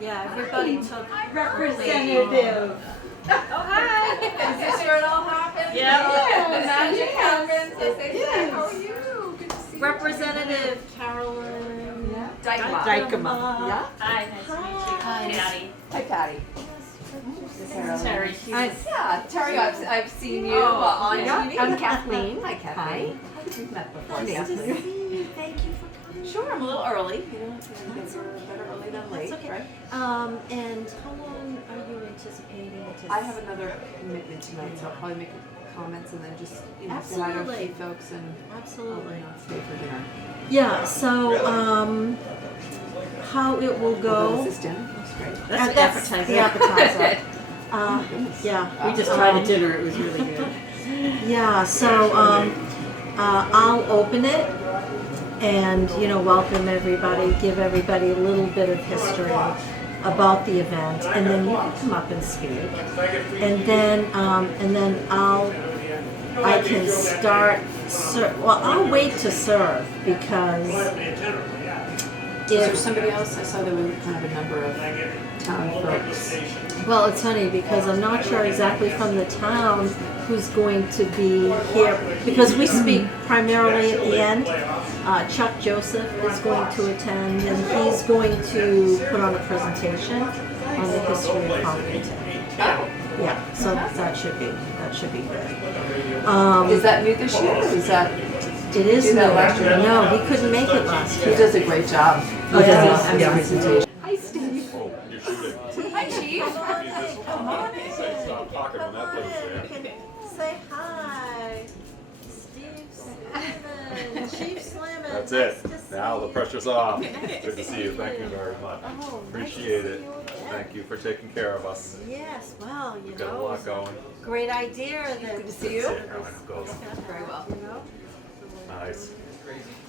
Yeah, everybody took Representative. Oh, hi. Is this where it all happens? Yeah. The magic happens. As they say, how are you? Good to see you. Representative Carolyn. Yeah. Dykema. Yeah. Hi, nice to meet you. Hi. Patty. Hi, Patty. Terry. Yeah, Terry, I've seen you Oh, on yeah. TV. I'm Kathleen. Hi, Kathleen. We've met before. Nice to Kathleen. see you. Thank you for coming. Sure, I'm a little early. You know, That's better early than late, That's okay. right? And how long are you anticipating to? I have another commitment tonight, so I'll probably make comments and then just, say hi to a Absolutely. few folks and Absolutely. I'll stay for dinner. Yeah. So, how it will Oh, go? is this dinner? That's great. That's That's the appetizer. the appetizer. Oh, goodness. Yeah. We just tried a dinner. It was really good. Yeah, so I'll open it and, welcome everybody, give everybody a little bit of history about the event, and then you can come up and speak. And then I can start, I'll wait to serve because Is there somebody else? I saw there were kind of a number of town folks. well, it's funny because I'm not sure exactly from the town who's going to be here because we speak primarily at the end. Chuck Joseph is going to attend and he's going to put on a presentation on the history of Hopkinton. Oh, Yeah, so that should be good. is that new this year? Or is that? It is do that new. last year? No, he couldn't make it last He year. does a great job. Oh, yeah. With his Yeah. presentation. Hi, Steve. Oh, you're shooting. Hi, Chief. Come on in. Stop talking when that thing's there. Say hi. Steve Slimmon, Chief Slimmon. That's nice it. to see Now the you. pressure's off. Good to see you. Thank you very much. Oh, Appreciate nice to it. see you again. Thank you for taking care of us. Yes, well, Got a lot going. great idea that. Good to see you. See how it goes. Very well. Nice. So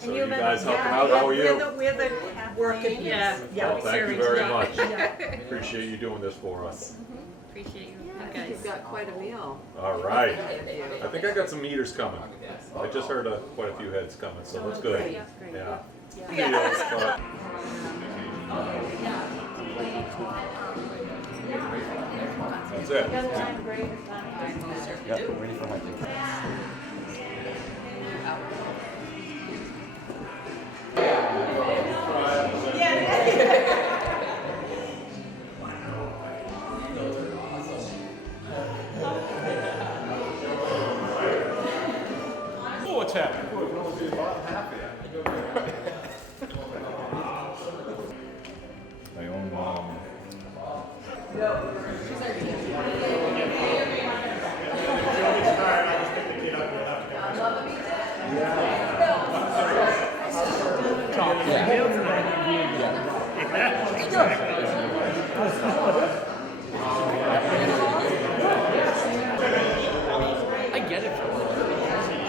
And you you've been- guys helping yeah, out? How are we're you? We're the working. Yeah. Well, thank you very much. Yeah. Appreciate you doing this for us. Appreciate you I think guys. you've got quite a meal. All right. I think I got some meters coming. I just heard quite a few heads coming, so that's good. Great. Yeah. Deals, but that's it. Yep, ready for hunting. What's happening? My own I get it.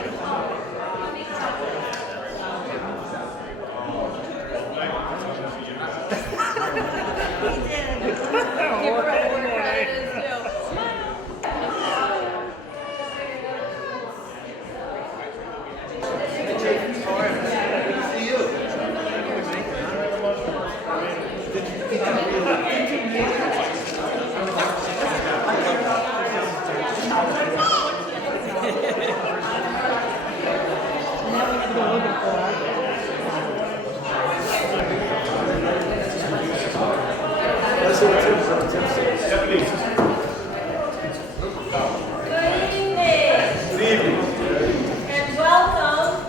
And welcome.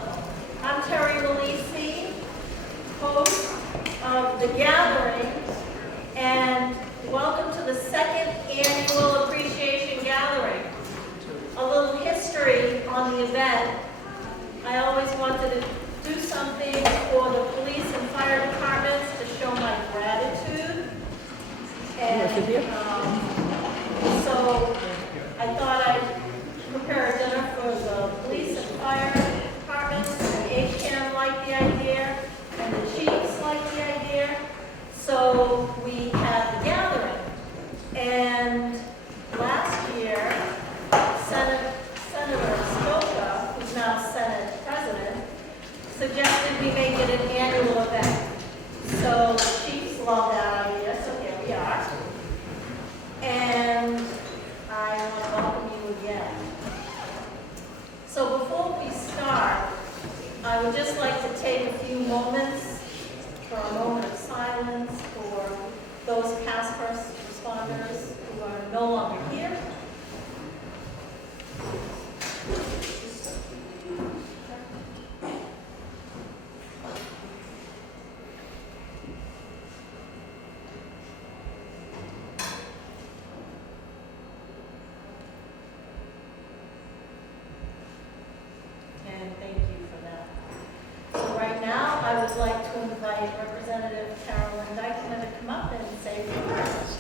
I'm Terry Malisi, host of The Gathering, and welcome to the second annual Appreciation Gathering. A little history on the event. I always wanted to do something for the police and fire departments to show my gratitude. And so I thought I'd prepare a dinner for the police and fire departments, and HCAM liked the idea, and the chiefs liked the idea. So we had the gathering. And last year, Senator Skoka, who's now Senate President, suggested we make it an annual event. So chiefs love that idea, so here we those past first responders who are no longer here. And thank you for that. So right now, I would like to invite Representative Carolyn Dykeman to come up and say a few words.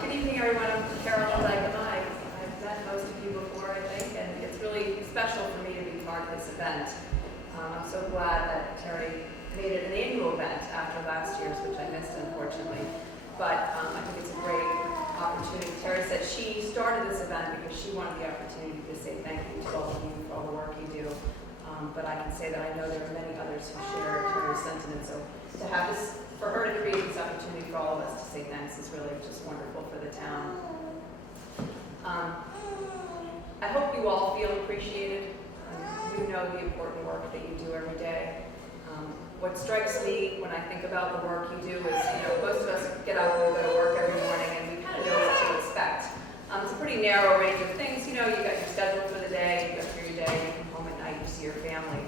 Good evening, everyone. I'm Carolyn Dykeman. I've met most of you before, I think, and it's really special for me to be part of this event. I'm so glad that Terry made it an annual event after last year's, which I missed, unfortunately. But I think it's a great opportunity. Terry said she started this event because she wanted the opportunity to say thank you to all of you for all the work you do. But I can say that I know there are many others who share Terry's sentiments. So to have this, for her to create this opportunity for all of us to say thanks is really just wonderful for the town. I hope you all feel appreciated. You know the important work that you do every day. What strikes me when I think about the work you do is, most of us get up and go to work every morning and we kind of know what to expect. It's a pretty narrow range of things. You got your schedule for the day, you go through your day, you come home at night, you see your family.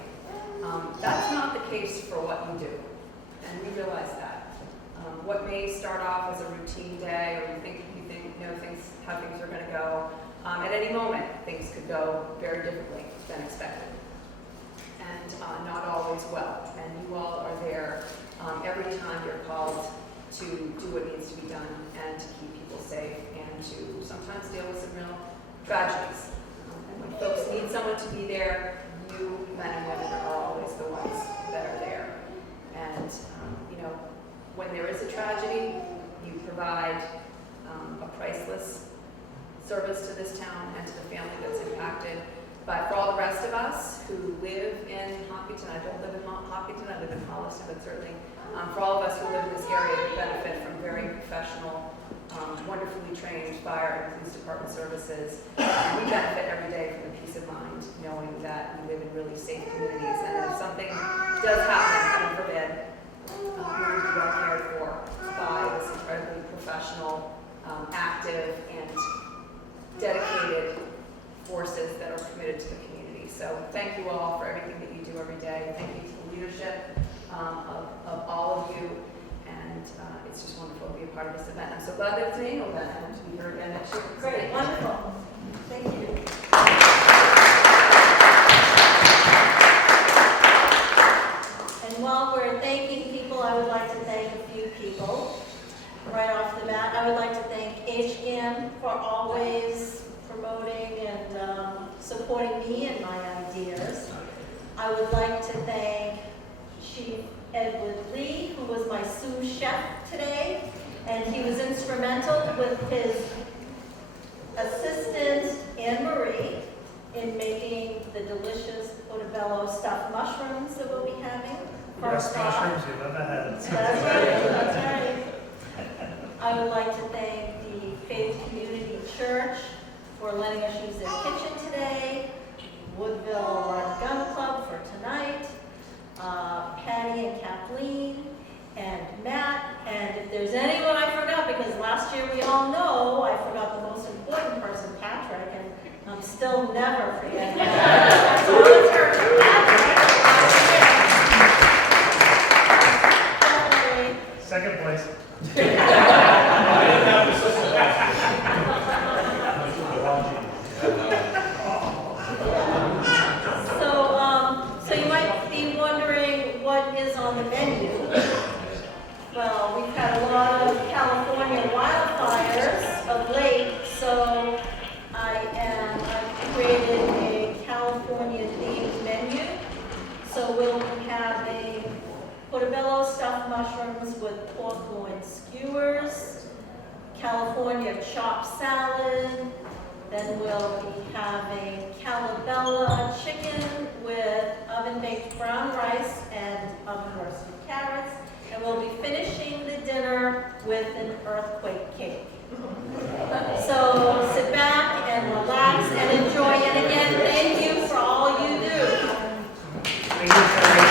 That's not the case for what you do, and we realize that. What may start off as a routine day, or you know how things are going to go, at any moment things could go very differently than expected, and not always well. And you all are there every time you're called to do what needs to be done and to keep people safe and to sometimes deal with some real tragedies. And when folks need someone to be there, you men and women are always the ones that are there. And when there is a tragedy, you provide a priceless service to this town and to the family that's impacted. But for all the rest of us who live in Hopkinton, I don't live in Hopkinton, I live in Holliston, but certainly for all of us who live in this area, we benefit from very professional, wonderfully trained fire and police department services. We benefit every day from the peace of mind, knowing that we live in really safe communities. And if something does happen, heaven forbid, we're going to be well cared for by this incredibly professional, active, and dedicated forces that are committed to the community. So thank you all for everything that you do every day. Thank you to the leadership of all of you. And it's just wonderful to be a part of this event. I'm so glad that it's an annual event. I hope to be here again next year. Great, wonderful. Thank you. And while we're thanking people, I would like to thank a few people. Right off the bat, I would like to thank HGAN for always promoting and supporting me and my ideas. I would like to thank Chief Edward Lee, who was my sous chef today, and he was instrumental with his assistant, Anne-Marie, in making the delicious portobello stuffed mushrooms that we'll be having. Best mushrooms you've ever had. That's right, that's right. I would like to thank the Faith Community Church for letting us use their kitchen today, Woodville Run Gun Club for tonight, Patty and Kathleen, and Matt, and if there's anyone I forgot, because last year we all know I forgot the most important person, Patrick, and I'm still never forgetting that. So let's hear it for Patrick. Definitely. Second place. So you might be wondering what is on the menu. Well, we've had a lot of California wildfires of late, so I created a California-themed menu. So we'll be having portobello stuffed mushrooms with pork loin skewers, California chopped salad, then we'll be having calabella chicken with oven-baked brown rice and oven-roasted carrots, and we'll be finishing the dinner with an earthquake cake. So sit back and relax and enjoy, and again, thank you for all you do. Thank you, Terry.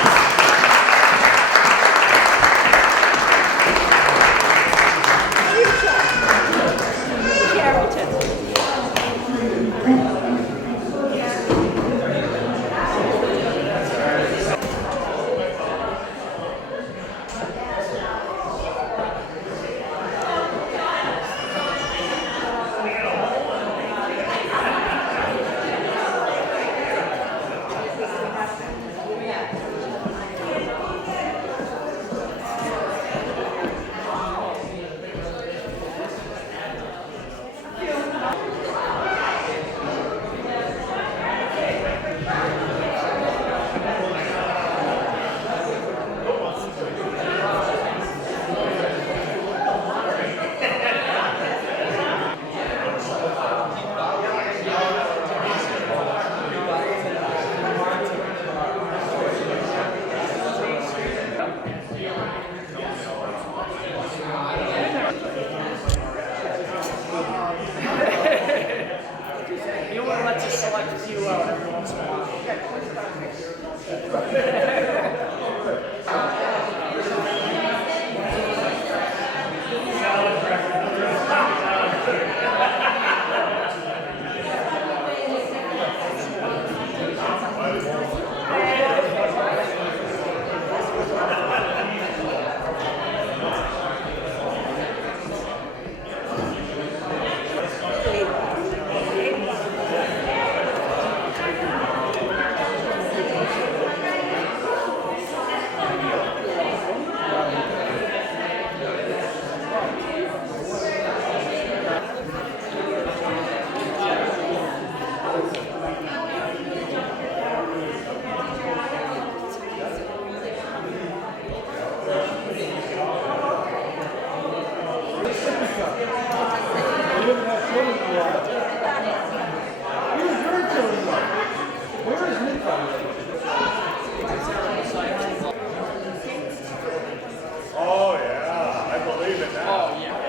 Oh, yeah, I believe it now. Oh, yeah.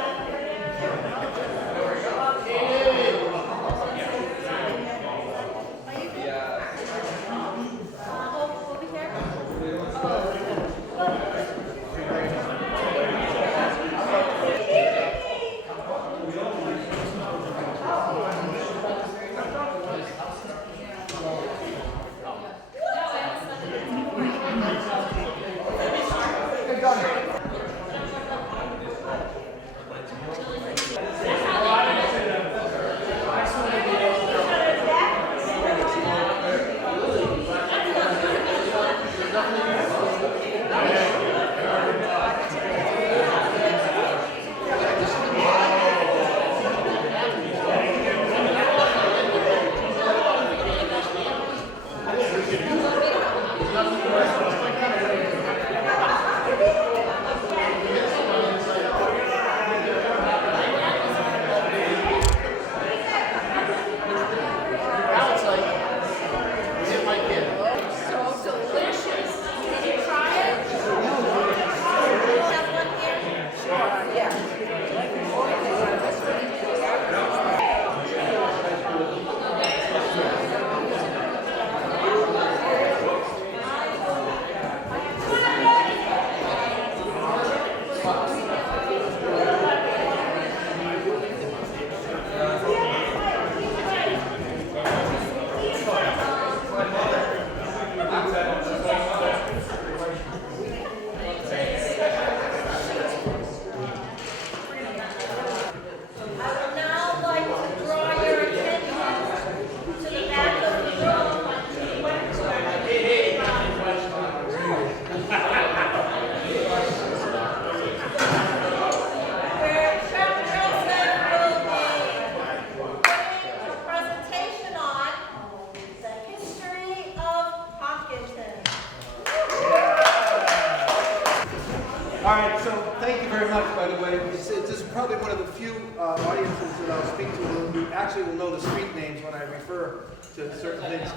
All right, so thank you very much, by the way. This is probably one of the few audiences that I'll speak to who actually will know the street names when I refer to certain things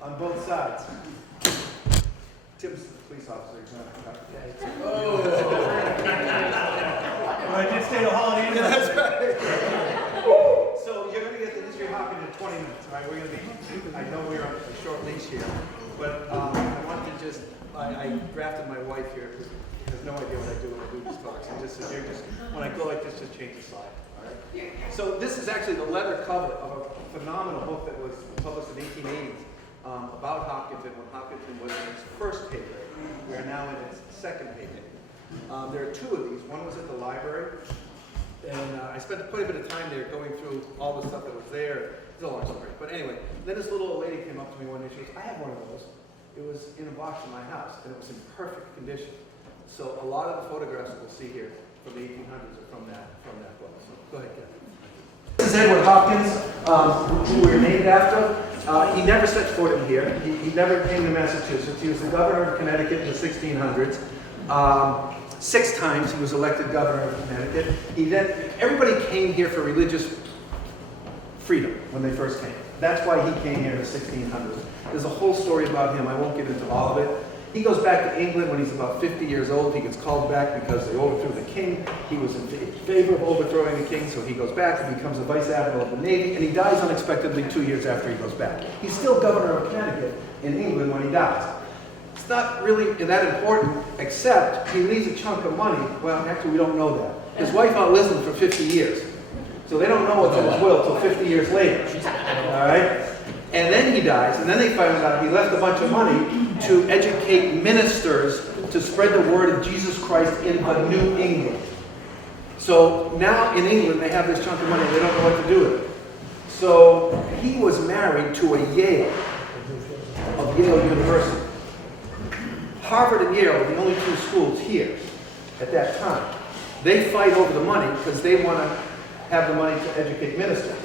on both sides. Tim's the police officer. He's not. Well, I did stay the holiday Inn. That's right. So you're going to get the history of Hopkins in 20 minutes, all right? We're going to be, I know we're on a short leash here, but I wanted to just, I drafted my wife here because she has no idea what I do when I do these talks. And just, when I go like this, just change the slide, all right? So this is actually the leather cover of a phenomenal book that was published in the 1880s about Hopkinton when Hopkinton was in its first heyday. We are now in its second heyday. There are two of these. One was at the library, and I spent quite a bit of time there going through all the stuff that was there. It's a long story. But anyway, then this little old lady came up to me one day. She goes, I have one of those. It was in a box in my house, and it was in perfect condition. So a lot of the photographs that we'll see here from the 1800s are from that book. So go ahead, Kevin. This is Edward Hopkins, who we're named after. He never set foot in here. He never came to Massachusetts. He was the governor of Connecticut in the 1600s. 6 times he was elected governor of Connecticut. Everybody came here for religious freedom when they first came. That's why he came here in the 1600s. There's a whole story about him. I won't get into all of it. He goes back to England when he's about 50 years old. He gets called back because they overthrew the king. He was in favor of overthrowing the king, so he goes back and becomes a vice admiral of the Navy, and he dies unexpectedly 2 years after he goes back. He's still governor of Connecticut in England when he dies. It's not really that important, except he leaves a chunk of money. Well, actually, we don't know that. His wife outlives him for 50 years. So they don't know what's in his will until 50 years later. All right? And then he dies, and then they find out he left a bunch of money to educate ministers to spread the word of Jesus Christ in the New England. So now in England, they have this chunk of money, they don't know what to do with it. So he was married to a Yale, of Yale University. Harvard and Yale are the only 2 schools here at that time. They fight over the money because they want to have the money to educate ministers.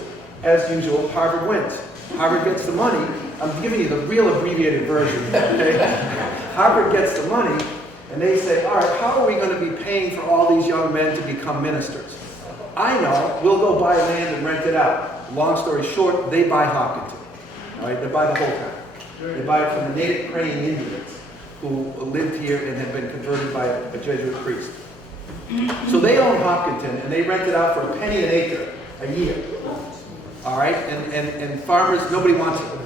As usual, Harvard wins. Harvard gets the money. I'm giving you the real abbreviated version. Okay? Harvard gets the money, and they say, all right, how are we going to be paying for all these young men to become ministers? I know, we'll go buy land and rent it out. Long story short, they buy Hopkinton. All right, they buy the whole town. They buy it from the native praying Indians who lived here and had been converted by a Jesuit priest. So they own Hopkinton, and they rent it out for $0.01 an acre a year. All right, and farmers, nobody wants it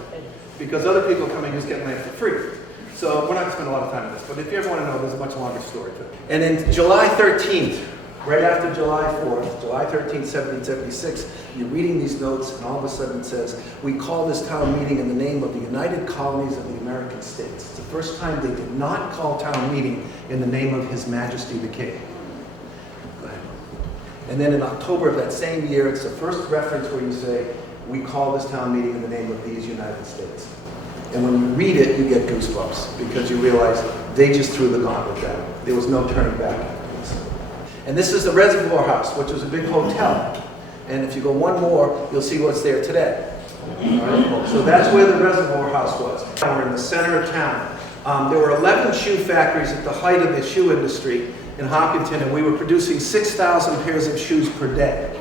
because other people come and just get land for free. So we're not going to spend a lot of time on this, but if you ever want to know, there's a much longer story to it. And then July 13th, right after July 4th, July 13th, 1776, you're reading these notes, and all of a sudden it says, we call this town meeting in the name of the United Colonies of the American States. It's the first time they did not call town meeting in the name of His Majesty the King. Go ahead. And then in October of that same year, it's the first reference where you say, we call this town meeting in the name of these United States. And when you read it, you get goosebumps because you realize they just threw the gauntlet down. There was no turning back after this. And this is the Reservoir House, which was a big hotel. And if you go one more, you'll see what's there today. All right? So that's where the Reservoir House was. We're in the center of town. There were 11 shoe factories at the height of the shoe industry in Hopkinton, and we were producing 6,000 pairs of shoes per day.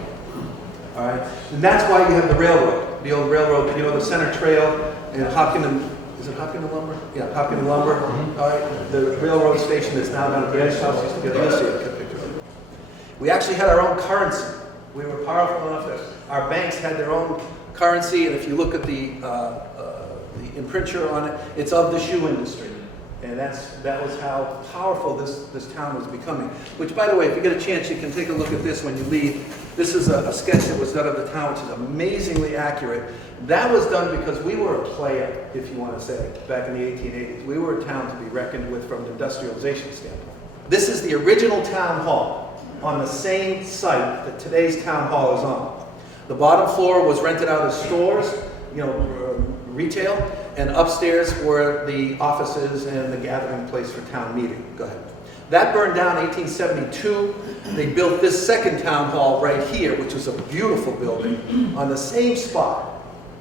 All right? And that's why you have the railroad, the old railroad, you know, the Center Trail and Hopkinton. Is it Hopkinton Lumber? Yeah, Hopkinton Lumber. All right, the railroad station that's now down at the Edge House used to be there. You'll see a picture of it. We actually had our own currency. We were powerful enough that our banks had their own currency, and if you look at the imprinter on it, it's of the shoe industry. And that was how powerful this town was becoming. Which, by the way, if you get a chance, you can take a look at this when you leave. This is a sketch that was done of the town, which is amazingly accurate. That was done because we were a player, if you want to say, back in the 1880s. We were a town to be reckoned with from an industrialization standpoint. This is the original town hall on the same site that today's town hall is on. The bottom floor was rented out as stores, retail, and upstairs were the offices and the gathering place for town meeting. Go ahead. That burned down in 1872. They built this second town hall right here, which was a beautiful building, on the same spot.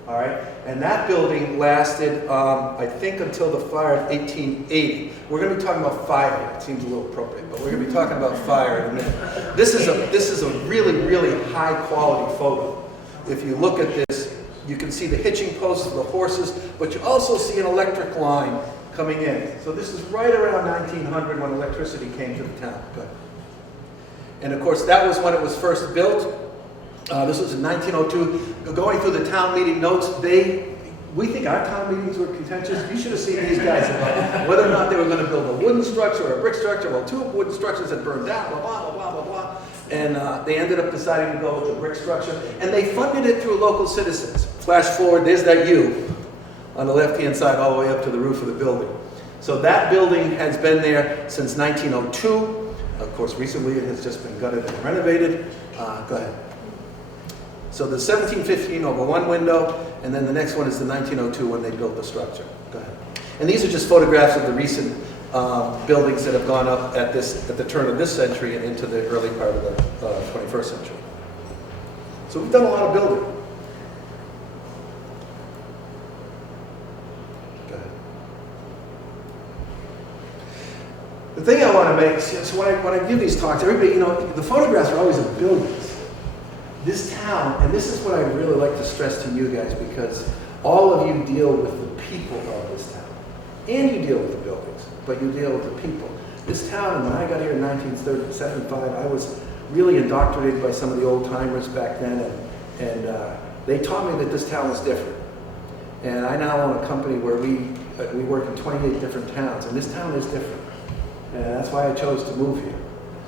All right? And that building lasted, I think, until the fire of 1880. We're going to be talking about fire. It seems a little appropriate, but we're going to be talking about fire in a minute. This is a really, really high-quality photo. If you look at this, you can see the hitching posts of the horses, but you also see an electric line coming in. So this is right around 1900 when electricity came to the town. Good. And of course, that was when it was first built. This was in 1902. Going through the town meeting notes, we think our town meetings were contentious. You should have seen these guys about whether or not they were going to build a wooden structure or a brick structure. Well, two wooden structures had burned down, blah, blah, blah, blah, blah. And they ended up deciding to go with the brick structure. And they funded it through local citizens. Flash forward, there's that U on the left-hand side all the way up to the roof of the building. So that building has been there since 1902. Of course, recently it has just been gutted and renovated. Go ahead. So the 1715 over one window, and then the next one is the 1902 when they built the structure. Go ahead. And these are just photographs of the recent buildings that have gone up at the turn of this century and into the early part of the 21st century. So we've done a lot of building. Go ahead. The thing I want to make, so when I give these talks, everybody, the photographs are always of buildings. This town, and this is what I really like to stress to you guys, because all of you deal with the people of this town. And you deal with the buildings, but you deal with the people. This town, when I got here in 1975, I was really indoctrinated by some of the old timers back then, and they taught me that this town was different. And I now own a company where we work in 28 different towns, and this town is different. And that's why I chose to move here.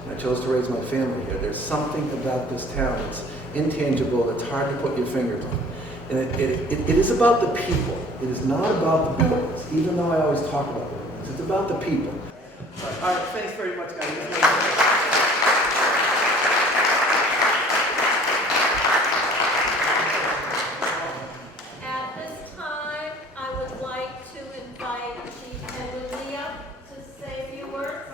I chose to raise my family here. There's something about this town that's intangible, that's hard to put your fingers on. And it is about the people. It is not about the buildings, even though I always talk about buildings. It's about the people. All right, thanks very much, guys. At this time, I would like to invite Chief Edwin Lee up to say a few words.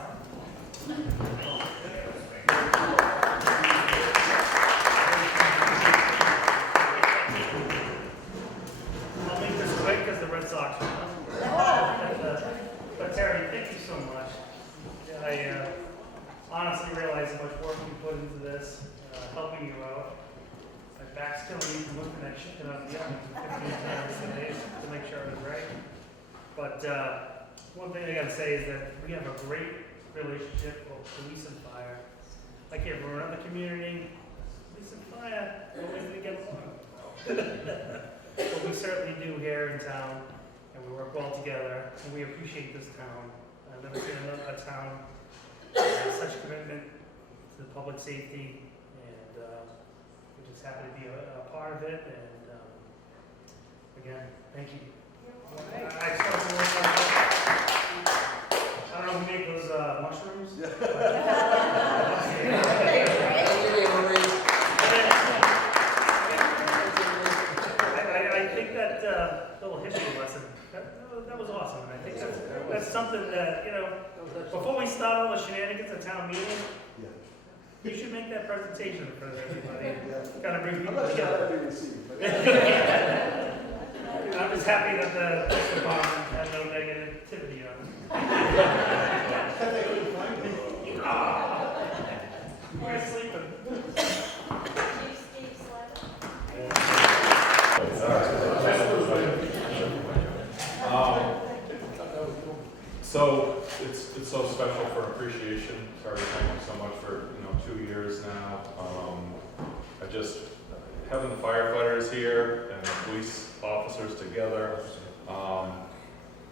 I'll make this quick because the Red Sox are on. But Terry, thank you so much. realize how much work you put into this, helping you out. My back's killing me from looking at chicken out of the oven 15 times today to make sure it was right. But one thing I gotta say is that we have a great relationship with police and fire. I came from another community, police and fire, always didn't get along. But we certainly do here in town, and we work well together, and we appreciate this town. I've never seen a town that has such commitment to public safety, and we're just happy to be a part of it, and again, thank you. I don't know who made those mushrooms. I think that little history lesson, that was awesome. And I think that's something that, before we start all the shenanigans at town meeting, you should make that presentation in front of everybody. Kind of bring people together. I'm just happy that the police department had no negativity on it. We're sleeping. So it's so special for appreciation. Terry, thank you so much for 2 years now. I just having the firefighters here and the police officers together,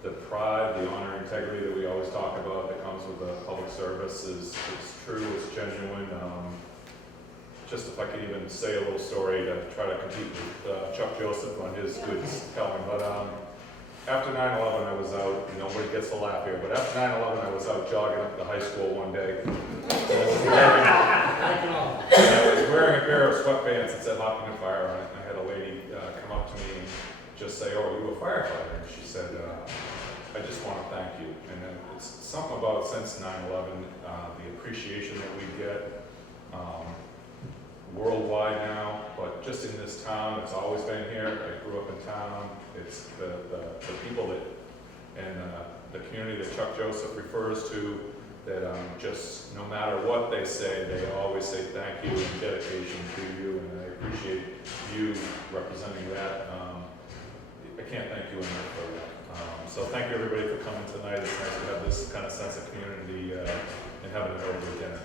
the pride, the honor, integrity that we always talk about that comes with the public service is true, it's genuine. Just if I could even say a little story to try to compete with Chuck Joseph on his good telling, but after 9/11 I was out, nobody gets to laugh here, but after 9/11 I was out jogging up to high school one day. And I was wearing a pair of sweatpants that said Hopkins Fire on it, and I had a lady come up to me and just say, "Oh, are you a firefighter?" And she said, "I just want to thank you." And then it's something about since 9/11, the appreciation that we get worldwide now, but just in this town, it's always been here. I grew up in town. It's the people that, and the community that Chuck Joseph refers to, that just, no matter what they say, they always say thank you and dedication to you, and I appreciate you representing that. I can't thank you enough for that. So thank you everybody for coming tonight. It's nice to have this kind of sense of community and having it over dinner.